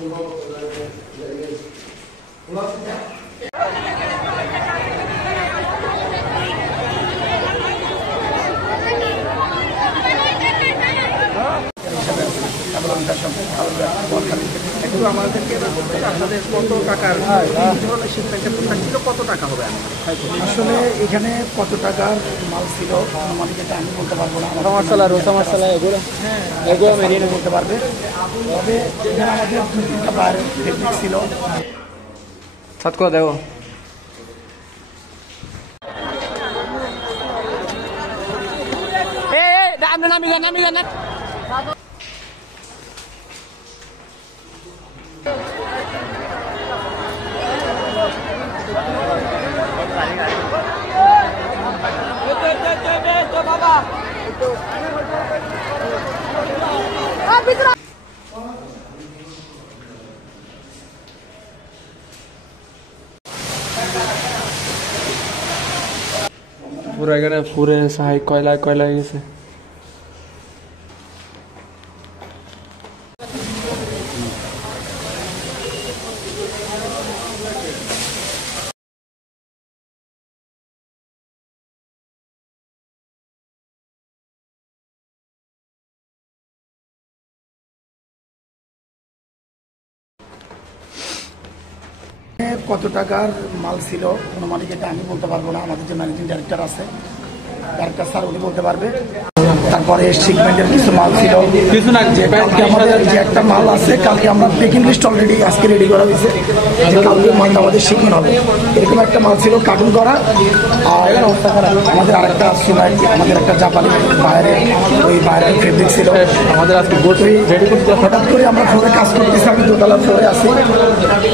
একটু আমাদেরকে আপনাদের কত টাকার ধরনের শিপমেন্টের প্রোডাক্ট ছিল, কত টাকা হবে? আসলে এখানে কত টাকার মাল ছিল মানে যেটা আমি বলতে পারবো না, মশলা রোসা মশলা এগুলো এগুলো মেরিয়ে বলতে পারবে। তবে এখানে আমাদের 2-3টা বাইরের ফেব্রিক ছিল। সাত করে দেবো। নামি যান পুরো এখানে পুরে সাহাই কয়লায় গেছে। কত টাকার মাল ছিল অনুমানিক যেটা আমি বলতে পারবো না, আমাদের যে ম্যানেজিং ডাইরেক্টর আছে ডাইরেক্টর স্যার উনি বলতে পারবে। তারপরে শিপমেন্টের কিছু মাল ছিল, কালকে আমাদের যে একটা মাল আছে কালকে আমরা পেকিং লিস্ট অলরেডি আজকে রেডি করা হয়েছে, যে কালকে মালটা আমাদের শিপমেন্ট হবে। এরকম একটা মাল ছিল কার্টুন করা। আর আমাদের আরেকটা সোনাই আমাদের একটা জাপানি বাইরে ওই বাইরের ফেব্রিক ছিল আমাদের আজকে হঠাৎ করে আমরা ফ্লোরে কাজ করতেছি, আমি দোতলার ফ্লোরে আছি,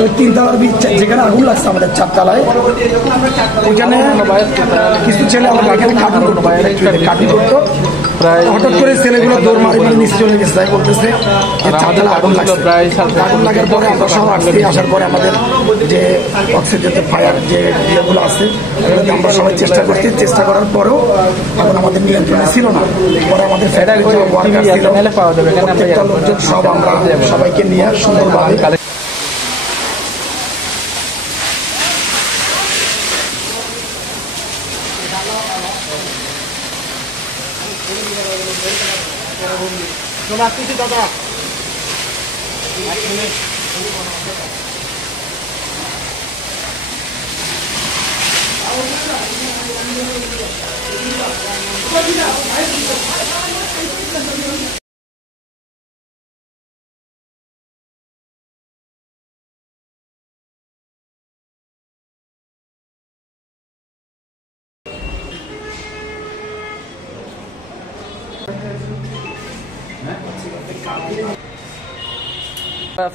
ওই 3তলার যেখানে আগুন লাগছে আমাদের 4তলায়, ওইখানে কিছু ছেলে আমার বাড়িতে কার্টুন করতো। হঠাৎ করে ছেলেগুলো দৌড় মারি নিচে চলে গেছে, তাই বলতেছে আগুন লাগছে। আগুন লাগার পরে আমরা সব আসছি, আসার পরে আমাদের যে অক্সিজেন ফায়ার যে ইয়েগুলো আছে আমরা সবাই চেষ্টা করছি, চেষ্টা করার পরেও এখন আমাদের নিয়ন্ত্রণে ছিল না। পরে আমাদের প্রত্যেকটা লোকজন সব আমরা সবাইকে নিয়ে সুন্দরভাবে দাদা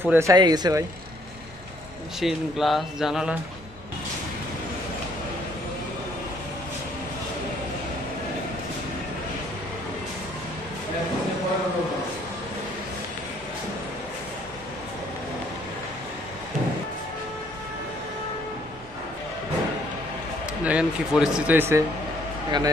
পুরে চাই গেছে ভাই, মেশিন গ্লাস জানালা দেখেন কি পরিস্থিতি হয়েছে এখানে।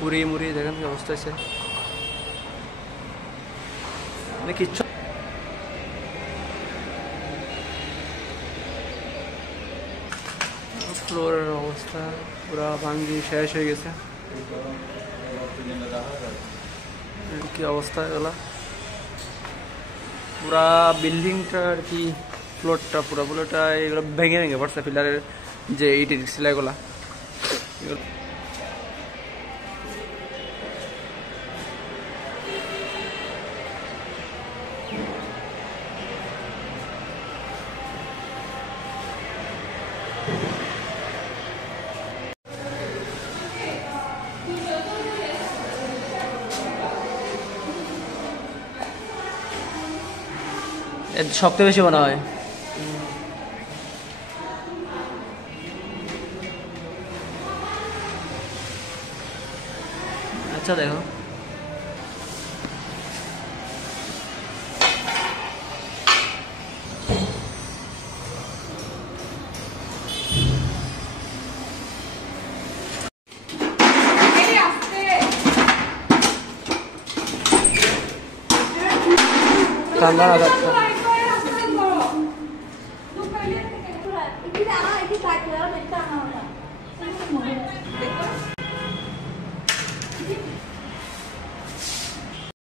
পুরি মুড়ি দেখেন কি অবস্থা আছে, কিচ্ছু ফ্লোরের অবস্থা পুরা ভাঙ্গি শেষ হয়ে গেছে। কি অবস্থা এগুলা, পুরা বিল্ডিংটা আর কি ফ্লোরটা পুরোটা এগুলো ভেঙে ভেঙে পড়ছে, পিলারের যে ইটের সেলাইগুলা। সবচেয়ে বেশি মনে হয় আচ্ছা দেখো ঠান্ডা না যাচ্ছে Itu